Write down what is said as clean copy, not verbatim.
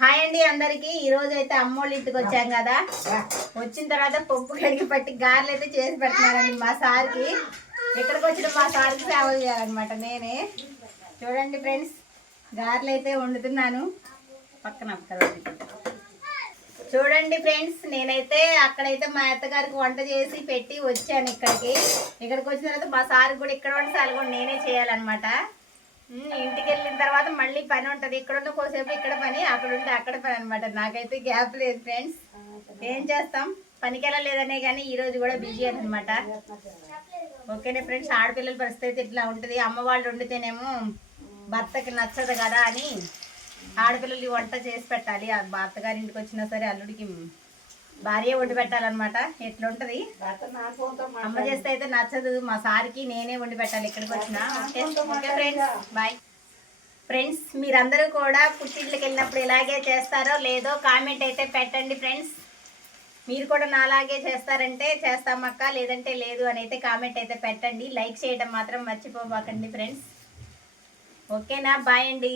Hi అండి అందరికి. ఈ రోజు అయితే అమ్మోళ్ళ ఇంటికి వచ్చాం కదా. వచ్చిన తర్వాత పప్పు కడిగి పట్టి గారెలు అయితే చేసి పెడుతున్నానండి మా సార్కి. ఎక్కడికి వచ్చిన మా సార్కి సేవ చేయాలన్నమాట నేనే. చూడండి ఫ్రెండ్స్, గారెలు అయితే వండుతున్నాను పక్కన. చూడండి ఫ్రెండ్స్, నేనైతే అక్కడైతే మా అత్తగారికి వంట చేసి పెట్టి వచ్చాను ఇక్కడికి వచ్చిన తర్వాత మా సార్కి కూడా ఇక్కడ వంట సార్లు కూడా నేనే చేయాలన్నమాట. ఇంటికి వెళ్ళిన తర్వాత మళ్ళీ పని ఉంటుంది. ఇక్కడ ఉన్న కోసేపు ఇక్కడ పని, అక్కడ ఉంటే అక్కడ పని అనమాట. నాకైతే గ్యాప్ లేదు ఫ్రెండ్స్. ఏం చేస్తాం, పనికి వెళ్ళలేదనే కానీ ఈరోజు కూడా బిజీ అనమాట. ఓకేనే ఫ్రెండ్స్, ఆడపిల్లల పరిస్థితి ఇట్లా ఉంటుంది. అమ్మ వాళ్ళు వండితేనేమో భర్తకి నచ్చదు కదా అని ఆడపిల్లలకి వంట చేసి పెట్టాలి. భర్తగారి ఇంటికి వచ్చినా సరే అల్లుడికి భార్య వండి పెట్టాలన్నమాట. ఎట్లుంటది, అమ్మ చేస్తే అయితే నచ్చదు. మా సార్కి నేనే వండి పెట్టాలి ఇక్కడికి వచ్చిన. Okay friends, bye. ఫ్రెండ్స్, మీరందరూ కూడా పుట్టింట్లోకి వెళ్ళినప్పుడు ఇలాగే చేస్తారో లేదో కామెంట్ అయితే పెట్టండి ఫ్రెండ్స్. మీరు కూడా నాలాగే చేస్తారంటే చేస్తామక్క, లేదంటే లేదు అని అయితే కామెంట్ అయితే పెట్టండి. లైక్ చేయడం మాత్రం మర్చిపోబాకండి ఫ్రెండ్స్. ఓకేనా, బాయ్ అండి.